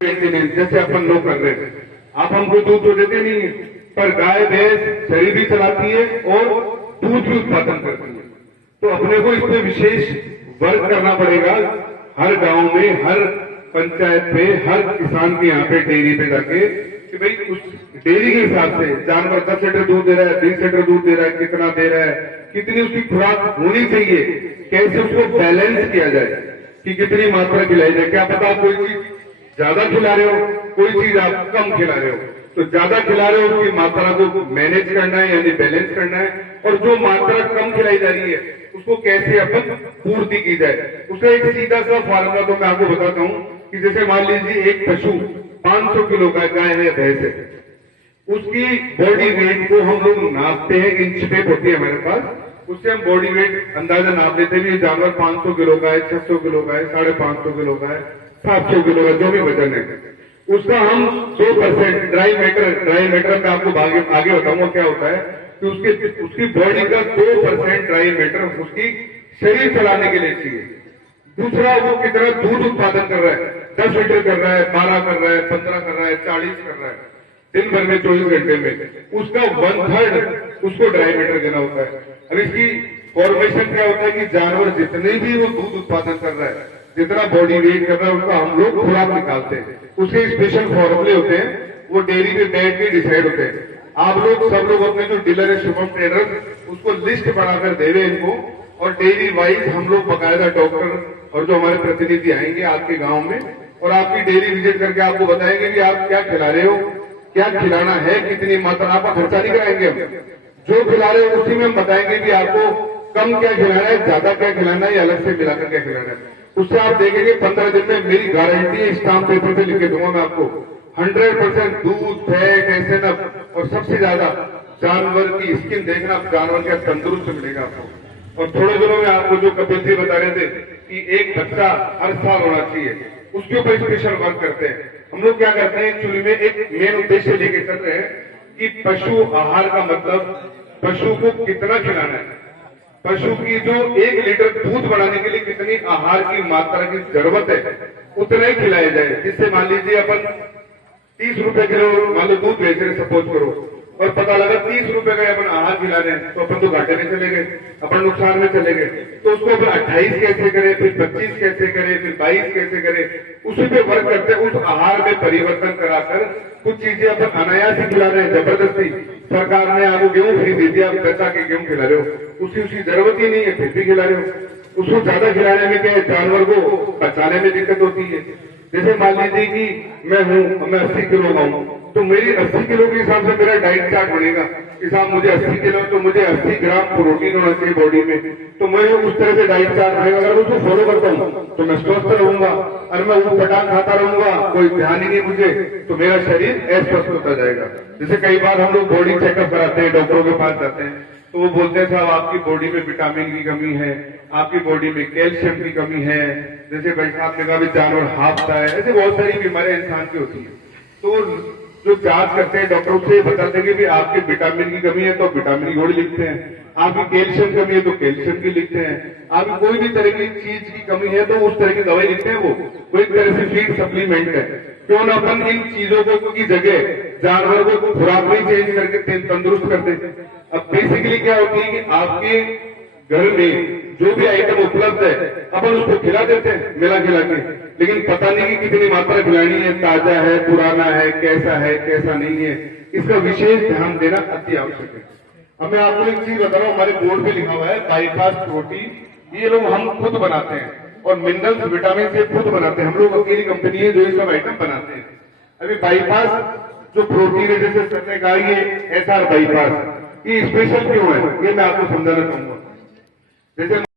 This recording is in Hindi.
मेंटेनेंस जैसे अपन लोग कर रहे हैं। आप हमको दूध तो देते नहीं है, पर गाय भैंस शरीर भी चलाती है और दूध भी उत्पादन करती है। तो अपने को इस पे विशेष वर्क करना पड़ेगा। हर गांव में, हर पंचायत पे, हर किसान के यहाँ पे डेयरी पे जाके कि भाई उस डेयरी के हिसाब से जानवर 10 लीटर दूध दे रहा है, 20 लीटर दूध दे रहा है, कितना दे रहा है, कितनी उसकी खुराक होनी चाहिए, कैसे उसको बैलेंस किया जाए कि कितनी मात्रा खिलाई जाए। क्या पता कोई चीज ज्यादा खिला रहे हो, कोई चीज आप कम खिला रहे हो, तो ज्यादा खिला रहे हो उसकी मात्रा को मैनेज करना है यानी बैलेंस करना है, और जो मात्रा कम खिलाई जा रही है उसको कैसे अपन पूर्ति की जाए। उसका एक सीधा सा फार्मूला तो मैं आपको बताता हूं कि जैसे मान लीजिए एक पशु 500 किलो का गाय है, भैंस है, उसकी बॉडी वेट को हम लोग नापते हैं, इंच टेप होती है हमारे पास, उससे हम बॉडी वेट अंदाजा नाप लेते हैं। ये जानवर 500 किलो का है, 600 किलो का है, 550 किलो का है, 700 किलो का, जो भी वजन है उसका हम 2% ड्राई मैटर में आपको आगे बताऊंगा क्या होता है कि उसकी बॉडी का 2% ड्राई मैटर उसकी शरीर चलाने के लिए चाहिए। दूसरा, वो कितना दूध उत्पादन कर रहा है, 10 लीटर कर रहा है, 12 कर रहा है, 15 कर रहा है, 40 कर रहा है दिन भर में, 24 घंटे में, उसका 1/3 उसको ड्राई मैटर देना होता है। अब इसकी फॉर्मेशन क्या होता है कि जानवर जितने भी वो दूध उत्पादन कर रहा है, जितना बॉडी वेट कर रहा है, उसका हम लोग खुराक निकालते हैं। उसके स्पेशल फॉर्मूले होते हैं, वो डेयरी पे बैठ के डिसाइड होते हैं। आप लोग सब लोग अपने जो डीलर है शुभम ट्रेडर, उसको लिस्ट बनाकर देवे इनको, और डेयरी वाइज हम लोग बकायदा डॉक्टर और जो हमारे प्रतिनिधि आएंगे आपके गांव में, और आपकी डेयरी विजिट करके आपको बताएंगे कि आप क्या खिला रहे हो, क्या खिलाना है, कितनी मात्रा। आपका खर्चा नहीं कराएंगे हम, जो खिला रहे हो उसी में हम बताएंगे कि आपको कम क्या खिलाना है, ज्यादा क्या खिलाना है, या अलग से मिलाकर क्या खिलाना है। उससे आप देखेंगे 15 दिन में मेरी गारंटी है, स्टाम्प पेपर से लिख के दूंगा मैं आपको, 100% दूध, फैट, ऐसे न, और सबसे ज्यादा जानवर की स्किन देखना, जानवर क्या तंदुरुस्त मिलेगा आपको। और थोड़े दिनों में आपको जो कपिल जी बता रहे थे कि एक बच्चा हर साल होना चाहिए, उसके ऊपर स्पेशल वर्क करते हैं। हम लोग क्या करते हैं एक्चुअली में, एक मेन उद्देश्य लेके चल रहे हैं कि पशु आहार का मतलब पशु को कितना खिलाना है, पशु की जो 1 लीटर दूध बनाने के लिए कितनी आहार की मात्रा की जरूरत है, उतना ही खिलाया जाए। जिससे मान लीजिए अपन 30 रुपए किलो मान लो दूध बेच रहे सपोज करो, और पता लगा 30 रुपए का अपन आहार खिला रहे हैं, तो अपन तो घाटे में चले गए, अपन नुकसान में चले गए। तो उसको अपन 28 कैसे करें, फिर 25 कैसे करें, फिर 22 कैसे करें, उसी पे वर्क करते हैं। उस आहार में परिवर्तन कराकर कुछ चीजें अपन अनायास ही खिला रहे हैं, जबरदस्ती सरकार ने आपको गेहूं फ्री दे दिया, आप पैसा के गेहूं खिला रहे हो, उसकी जरूरत ही नहीं है, फिर भी खिला रहे हो। उसको ज्यादा खिलाने में क्या है, जानवर को पचाने में दिक्कत होती है। जैसे मान लीजिए कि मैं 80 किलो का हूं, तो मेरी 80 किलो के हिसाब से मेरा डाइट चार्ट बनेगा कि साहब मुझे 80 किलो, तो मुझे 80 ग्राम प्रोटीन होना चाहिए बॉडी में, तो मैं उस तरह से डाइट चार्ट बनेगा। अगर उसको फॉलो करता हूँ तो मैं स्वस्थ रहूंगा, और मैं वो पटाख खाता रहूंगा, कोई ध्यान ही नहीं मुझे, तो मेरा शरीर अस्वस्थ होता जाएगा। जैसे कई बार हम लोग बॉडी चेकअप कराते हैं, डॉक्टरों के पास जाते हैं, तो वो बोलते हैं साहब आपकी बॉडी में विटामिन की कमी है, आपकी बॉडी में कैल्शियम की कमी है, जैसे बैसाख में कभी जानवर हाफता है, ऐसे बहुत सारी बीमारियां इंसान की होती है। तो जो जांच करते हैं डॉक्टर से बताते हैं कि आपके विटामिन की कमी है तो विटामिन की गोली लिखते हैं, आपकी कैल्शियम कमी है तो कैल्शियम की लिखते हैं, आपकी कोई भी तरह की चीज की कमी है तो उस तरह की दवाई लिखते हैं। वो एक तरह से फीड सप्लीमेंट है। क्यों ना अपन इन चीजों को की जगह जानवर को खुराक में चेंज करके तंदुरुस्त करते हैं। अब बेसिकली क्या होती है कि आपके घर में जो भी आइटम उपलब्ध है अपन उसको खिला देते हैं मिला खिला के, लेकिन पता नहीं कि कितनी मात्रा खिलानी है, ताजा है, पुराना है, कैसा नहीं है, इसका विशेष ध्यान देना अति आवश्यक है। अब मैं आपको एक चीज बता रहा हूँ, हमारे बोर्ड पे लिखा हुआ है बाईपास प्रोटीन, ये लोग हम खुद बनाते हैं, और मिनरल्स विटामिन से खुद बनाते हैं। हम लोग अकेली कंपनी है जो ये सब आइटम बनाते हैं। अभी बाईपास जो प्रोटीन है, जैसे करने का ये SR बाईपास, ये स्पेशल क्यों है, ये मैं आपको समझाना चाहूंगा। जैसे